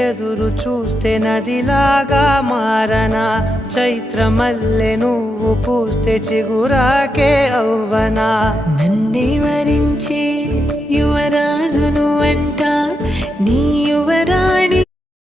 ఎదురు చూస్తే నదిలాగా మారనా చైత్రమల్లె నువ్వు పూస్తే చిగురాకే అవ్వనా నన్నే వరించే యువరాజును అంట నీ యువ